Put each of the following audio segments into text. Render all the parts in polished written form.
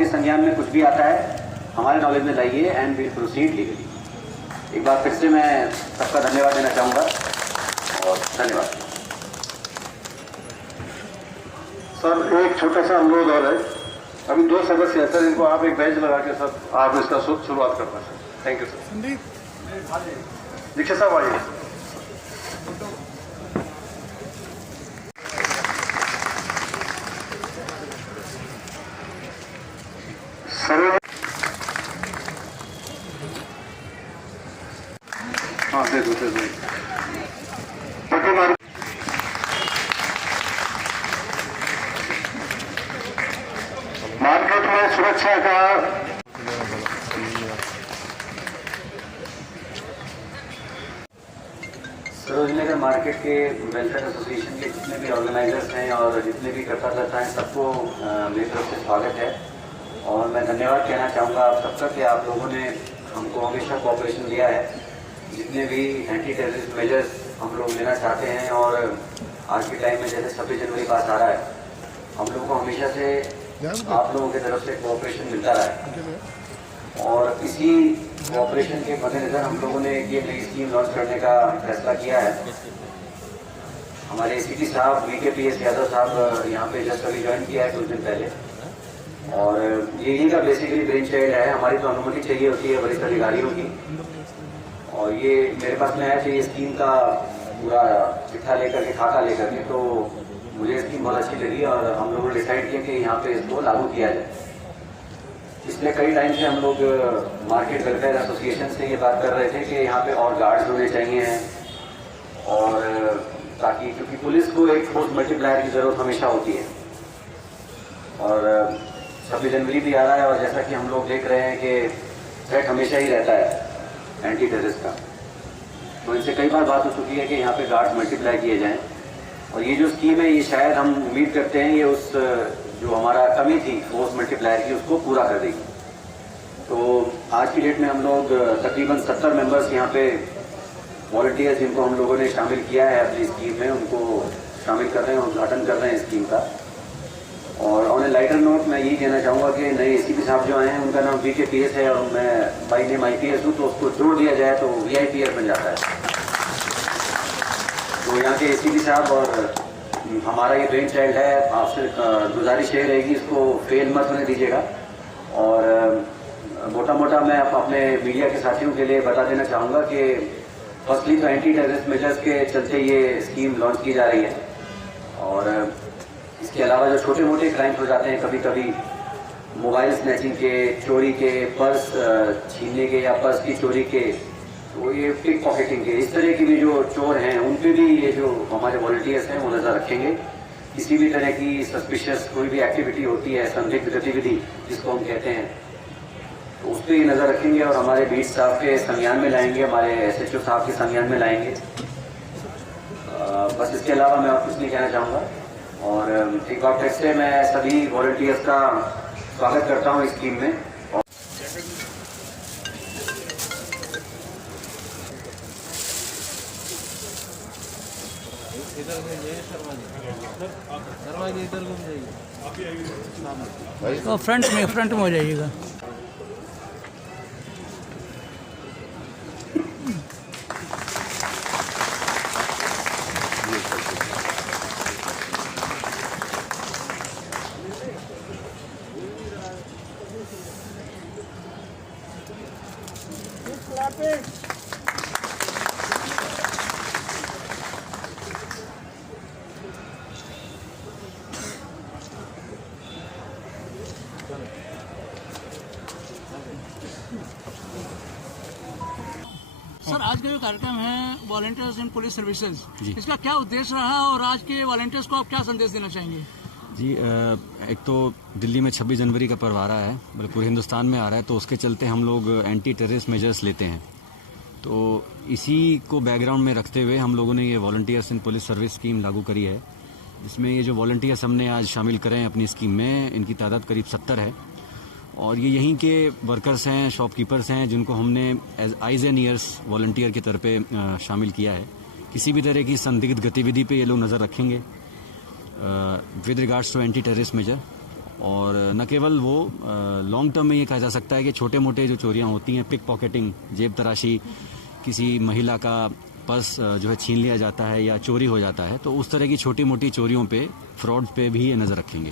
आपके संज्ञान में कुछ भी आता है हमारे नॉलेज में लाइए एंड विल प्रोसीड लीगली। एक बार फिर से मैं सबका धन्यवाद देना चाहूँगा और धन्यवाद। सर एक छोटा सा अनुरोध और है, अभी 2 सदस्य हैं सर, इनको आप एक बेंच लगा के सर आप इसका शुरुआत करना sir. Thank you sir. Diksha साहब आइए। हाँ दे दो मार्केट में सुरक्षा का सरोजनगर मार्केट के वेलफेयर एसोसिएशन के जितने भी ऑर्गेनाइजर्स हैं और जितने भी कर्ता हैं सबको मेरी तरफ से स्वागत है। और मैं धन्यवाद कहना चाहूँगा आप सबका कि आप लोगों ने हमको हमेशा कोऑपरेशन दिया है। जितने भी एंटी टेररिस्ट मेजर्स हम लोग लेना चाहते हैं और आज के टाइम में जैसे 26 जनवरी पास आ रहा है, हम लोगों को हमेशा से आप लोगों की तरफ से कोऑपरेशन मिलता रहा है। और इसी कोऑपरेशन के मद्देनजर हम लोगों ने ये नई स्कीम लॉन्च करने का फैसला किया है। हमारे एसीपी साहब VKPS यादव साहब यहाँ पे जस्ट अभी ज्वाइन किया है कुछ दिन पहले, और यही का बेसिकली ब्रेन चाइल्ड है। हमारी तो अनुमति चाहिए होती है वरिष्ठ अधिकारियों की, और ये मेरे पास में आया चाहिए स्कीम का पूरा चिट्ठा लेकर के, खाका लेकर के, तो मुझे स्कीम बहुत अच्छी लगी और हम लोगों ने डिसाइड किया कि यहाँ पे इसको लागू किया जाए। पिछले कई टाइम से हम लोग मार्केट वेलफेयर एसोसिएशन से ये बात कर रहे थे कि यहाँ पे और गार्ड्स होने चाहिए हैं, और ताकि क्योंकि पुलिस को एक फोर्स मल्टीप्लायर की ज़रूरत हमेशा होती है। और 26 जनवरी भी आ रहा है और जैसा कि हम लोग देख रहे हैं कि थ्रेट हमेशा ही रहता है एंटी टेररिस्ट का, तो इनसे कई बार बात हो चुकी है कि यहाँ पे गार्ड्स मल्टीप्लाई किए जाएँ। और ये जो स्कीम है ये शायद हम उम्मीद करते हैं ये उस जो हमारा कमी थी फोर्स मल्टीप्लायर की उसको पूरा कर देगी। तो आज की डेट में हम लोग तकरीबन 70 मेंबर्स यहाँ पे वॉलंटियर्स जिनको हम लोगों ने शामिल किया है अपनी स्कीम में, उनको शामिल कर रहे हैं, उद्घाटन कर रहे हैं स्कीम का। और ऑन ए लाइटर नोट मैं यही कहना चाहूँगा कि नए एसीपी साहब जो आए हैं उनका नाम VKPS है और मैं बाई नेम IPS हूँ, तो उसको जोड़ दिया जाए तो VIPS बन जाता है। तो यहाँ के एसीपी साहब और हमारा ये ब्रेन चाइल्ड है, आपसे गुजारिश ये रहेगी इसको फेल मत होने दीजिएगा। और मोटा मोटा मैं अपने मीडिया के साथियों के लिए बता देना चाहूँगा कि फर्स्टली तो एंटी टेररिस्ट मेजर्स के चलते ये स्कीम लॉन्च की जा रही है। और इसके अलावा जो छोटे मोटे क्राइम्स हो जाते हैं कभी कभी, मोबाइल स्नैचिंग के, चोरी के, पर्स छीनने के या पर्स की चोरी के, तो ये पिक पॉकेटिंग के, इस तरह की भी जो चोर हैं उन पे भी ये जो हमारे वॉलंटियर्स हैं वो नज़र रखेंगे। किसी भी तरह की सस्पिशियस कोई भी एक्टिविटी होती है, संदिग्ध गतिविधि जिसको हम कहते हैं, तो उस पर ये नज़र रखेंगे और हमारे बीट स्टाफ के संज्ञान में लाएंगे, हमारे SHO साहब के संज्ञान में लाएंगे। बस इसके अलावा मैं और कुछ नहीं कहना चाहूँगा। और एक बार फिर से मैं सभी वॉलंटियर्स का स्वागत करता हूँ इस स्कीम में। इधर घूम जाइए शर्मा जी इधर घूम जाइए, तो फ्रंट में हो जाइएगा। सर आज का जो कार्यक्रम है वॉलंटियर्स इन पुलिस सर्विसेज, इसका क्या उद्देश्य रहा और आज के वॉलंटियर्स को आप क्या संदेश देना चाहेंगे? जी एक तो दिल्ली में 26 जनवरी का पर्व आ रहा है, बल्कि पूरे हिंदुस्तान में आ रहा है, तो उसके चलते हम लोग एंटी टेररिस्ट मेजर्स लेते हैं। तो इसी को बैकग्राउंड में रखते हुए हम लोगों ने ये वॉलंटियर्स इन पुलिस सर्विस स्कीम लागू करी है। इसमें ये जो वॉलंटियर्स हमने आज शामिल करे हैं अपनी स्कीम में, इनकी तादाद करीब 70 है। और ये यहीं के वर्कर्स हैं, शॉपकीपर्स हैं, जिनको हमने as eyes and ears volunteer के तौर पे शामिल किया है। किसी भी तरह की संदिग्ध गतिविधि पे ये लोग नज़र रखेंगे with regards to anti terrorist measure. और न केवल वो लॉन्ग टर्म में ये कहा जा सकता है कि छोटे मोटे जो चोरियां होती हैं, पिक पॉकेटिंग, जेब तराशी, किसी महिला का पर्स जो है छीन लिया जाता है या चोरी हो जाता है, तो उस तरह की छोटी मोटी चोरियों पे, फ्रॉड पे भी ये नज़र रखेंगे।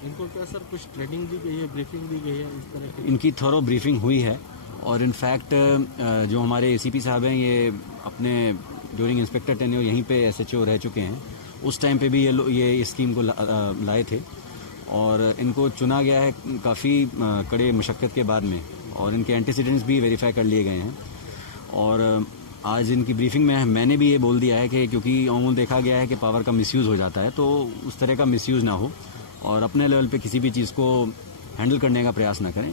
इनको क्या सर कुछ ट्रेनिंग दी गई है, ब्रीफिंग दी गई है इस तरह की? इनकी थॉरो ब्रीफिंग हुई है और इनफैक्ट जो हमारे एसीपी साहब हैं ये अपने ड्यूरिंग इंस्पेक्टर टेन्योर यहीं पे एसएचओ रह चुके हैं, उस टाइम पे भी ये इस स्कीम को लाए थे और इनको चुना गया है काफ़ी कड़े मशक्क़त के बाद में और इनके एंटीसीडेंट्स भी वेरीफाई कर लिए गए हैं। और आज इनकी ब्रीफिंग में मैंने भी ये बोल दिया है कि क्योंकि अमूमन देखा गया है कि पावर का मिसयूज़ हो जाता है, तो उस तरह का मिसयूज़ ना हो और अपने लेवल पे किसी भी चीज़ को हैंडल करने का प्रयास ना करें,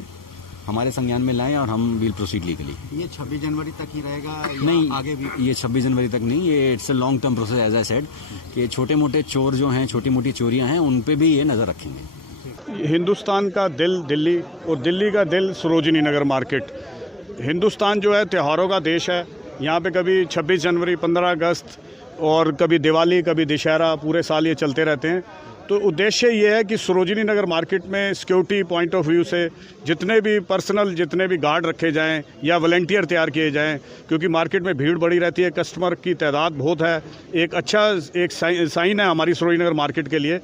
हमारे संज्ञान में लाएं और हम विल प्रोसीड लीगली। ये 26 जनवरी तक ही रहेगा या नहीं, आगे भी? ये 26 जनवरी तक नहीं, ये it's a long term process as I said कि छोटे मोटे चोर जो हैं, छोटी मोटी चोरियां हैं, उन पे भी ये नज़र रखेंगे। हिंदुस्तान का दिल दिल्ली और दिल्ली का दिल सरोजिनी नगर मार्केट। हिंदुस्तान जो है त्योहारों का देश है। यहाँ पे कभी 26 जनवरी, 15 अगस्त और कभी दिवाली, कभी दशहरा, पूरे साल ये चलते रहते हैं। तो उद्देश्य ये है कि सरोजिनी नगर मार्केट में सिक्योरिटी पॉइंट ऑफ व्यू से जितने भी गार्ड रखे जाएं या वॉलंटियर तैयार किए जाएं, क्योंकि मार्केट में भीड़ बड़ी रहती है, कस्टमर की तादाद बहुत है। एक अच्छा साइन है हमारी सरोजिनी नगर मार्केट के लिए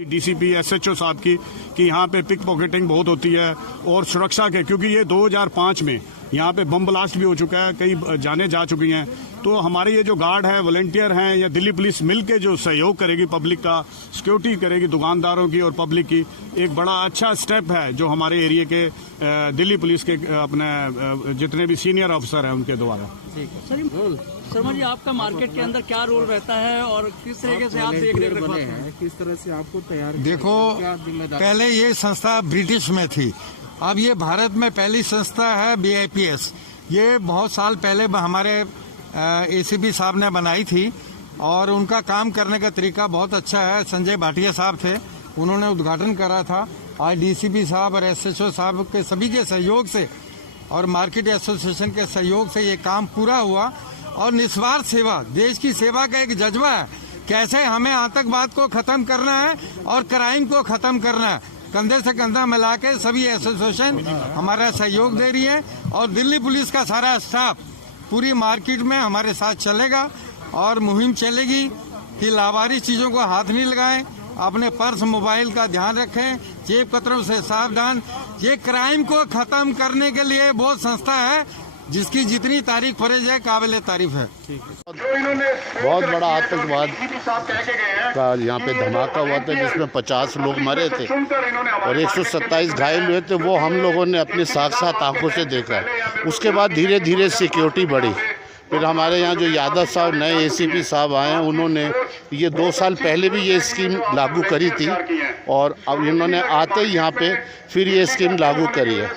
डीसीपी एसएचओ साहब की कि यहाँ पे पिक पॉकेटिंग बहुत होती है और सुरक्षा के, क्योंकि ये 2005 में यहाँ पे बम ब्लास्ट भी हो चुका है, कई जाने जा चुकी हैं। तो हमारे ये जो गार्ड है, वॉलंटियर हैं या दिल्ली पुलिस मिल के जो सहयोग करेगी, पब्लिक का सिक्योरिटी करेगी, दुकानदारों की और पब्लिक की, एक बड़ा अच्छा स्टेप है जो हमारे एरिया के दिल्ली पुलिस के अपने जितने भी सीनियर अफसर हैं उनके द्वारा। शर्मा जी, आपका मार्केट के अंदर क्या रोल रहता है और किस तरीके से आप देख रहे हैं, किस तरह से आपको तैयार? देखो, पहले ये संस्था ब्रिटिश में थी, अब ये भारत में पहली संस्था है BIPS। ये बहुत साल पहले हमारे ACP साहब ने बनाई थी और उनका काम करने का तरीका बहुत अच्छा है। संजय भाटिया साहब थे, उन्होंने उद्घाटन करा था। आज DCP साहब और SHO साहब के सभी के सहयोग से और मार्केट एसोसिएशन के सहयोग से ये काम पूरा हुआ और निस्वार्थ सेवा, देश की सेवा का एक जज्बा है। कैसे हमें आतंकवाद को खत्म करना है और क्राइम को खत्म करना है, कंधे से कंधा मिला के सभी एसोसिएशन हमारा सहयोग दे रही है और दिल्ली पुलिस का सारा स्टाफ पूरी मार्केट में हमारे साथ चलेगा और मुहिम चलेगी कि लावारिस चीजों को हाथ नहीं लगाएं, अपने पर्स मोबाइल का ध्यान रखें, जेब कतरों से सावधान। ये क्राइम को खत्म करने के लिए बहुत संस्था है जिसकी जितनी तारीफ फरेज है, काबिल तारीफ है। बहुत बड़ा आतंकवाद का यहाँ पे धमाका हुआ था जिसमें 50 लोग मरे थे और 127 घायल हुए थे। वो हम लोगों ने अपनी साक्षात आंखों से देखा। उसके बाद धीरे धीरे सिक्योरिटी बढ़ी। फिर हमारे यहाँ जो यादव साहब नए ACP साहब आए हैं, उन्होंने ये 2 साल पहले भी ये स्कीम लागू करी थी और अब इन्होंने आते ही यहाँ पे फिर ये स्कीम लागू करी है।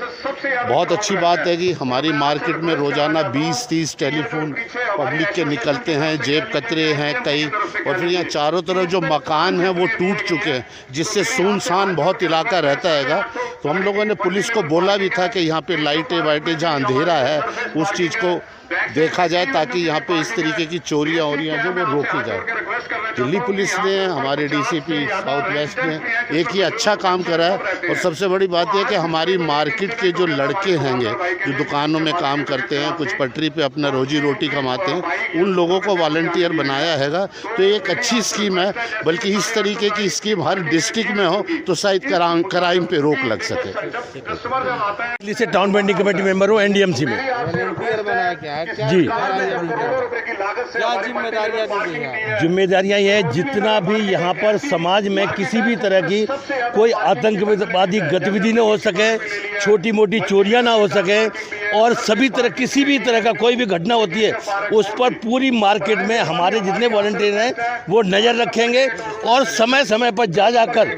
बहुत अच्छी बात है कि हमारी मार्केट में रोज़ाना 20-30 टेलीफोन पब्लिक के निकलते हैं, जेब कतरे हैं कई, और फिर यहाँ चारों तरफ जो मकान हैं वो टूट चुके हैं जिससे सुनसान बहुत इलाका रहता हैगा। तो हम लोगों ने पुलिस को बोला भी था कि यहाँ पे लाइटें वाइटें जहाँ अंधेरा है उस चीज़ को देखा जाए ताकि यहाँ पे इस तरीके की चोरियाँ हो रही हैं जो वो रोकी जाए। दिल्ली पुलिस ने, हमारे DCP साउथ वेस्ट ने एक ही अच्छा काम करा है और सबसे बड़ी बात यह कि हमारी मार्केट के जो लड़के हैंगे जो दुकानों में काम करते हैं, कुछ पटरी पे अपना रोजी रोटी कमाते हैं, उन लोगों को वॉलंटियर बनाया हैगा। तो एक अच्छी स्कीम है, बल्कि इस तरीके की स्कीम हर डिस्ट्रिक्ट में हो तो शायद क्राइम पे रोक लग सके। दिल्ली से टाउन पेंटिंग कमेटी मेंबर हूँ NDMC में। जी, जिम्मेदारियां ये है, जितना भी यहाँ पर समाज में किसी भी तरह की कोई आतंकवादी गतिविधि न हो सके, छोटी मोटी चोरियां ना हो सके और सभी तरह किसी भी तरह का कोई भी घटना होती है उस पर पूरी मार्केट में हमारे जितने वॉलंटियर हैं वो नज़र रखेंगे और समय समय पर जाकर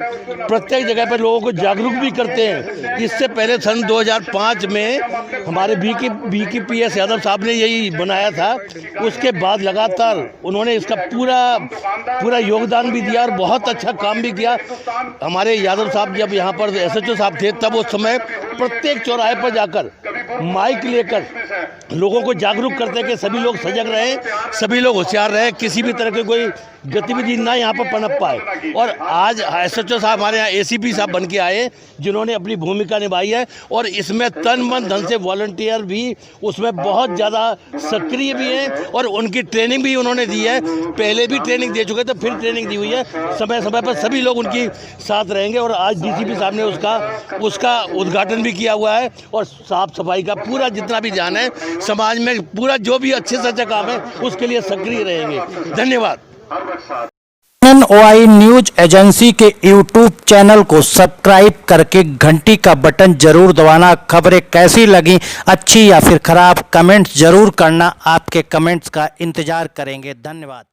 प्रत्येक जगह पर लोगों को जागरूक भी करते हैं। इससे पहले सन 2005 में हमारे BKPS यादव साहब ने यही बनाया था। उसके बाद लगातार उन्होंने इसका पूरा योगदान भी दिया और बहुत अच्छा काम भी किया। हमारे यादव साहब जब यहाँ पर SHO साहब थे तब उस समय प्रत्येक चौराहे पर जाकर माइक लेकर लोगों को जागरूक करते हैं कि सभी लोग सजग रहें, सभी लोग होशियार रहें, किसी भी तरह की कोई गतिविधि ना यहाँ पर पनप पाए। और आज SHO साहब हमारे यहाँ ACP साहब बन के आए, जिन्होंने अपनी भूमिका निभाई है और इसमें तन मन धन से वॉलंटियर भी उसमें बहुत ज़्यादा सक्रिय भी हैं और उनकी ट्रेनिंग भी उन्होंने दी है। पहले भी ट्रेनिंग दे चुके थे, फिर ट्रेनिंग दी हुई है। समय समय पर सभी लोग उनकी साथ रहेंगे और आज DCP साहब ने उसका उद्घाटन भी किया हुआ है। और साफ सफाई का पूरा जितना भी ध्यान है, समाज में पूरा जो भी अच्छे से अच्छा काम है उसके लिए सक्रिय रहेंगे। धन्यवाद। NOI न्यूज एजेंसी के YouTube चैनल को सब्सक्राइब करके घंटी का बटन जरूर दबाना। खबरें कैसी लगी, अच्छी या फिर खराब, कमेंट्स जरूर करना। आपके कमेंट्स का इंतजार करेंगे। धन्यवाद।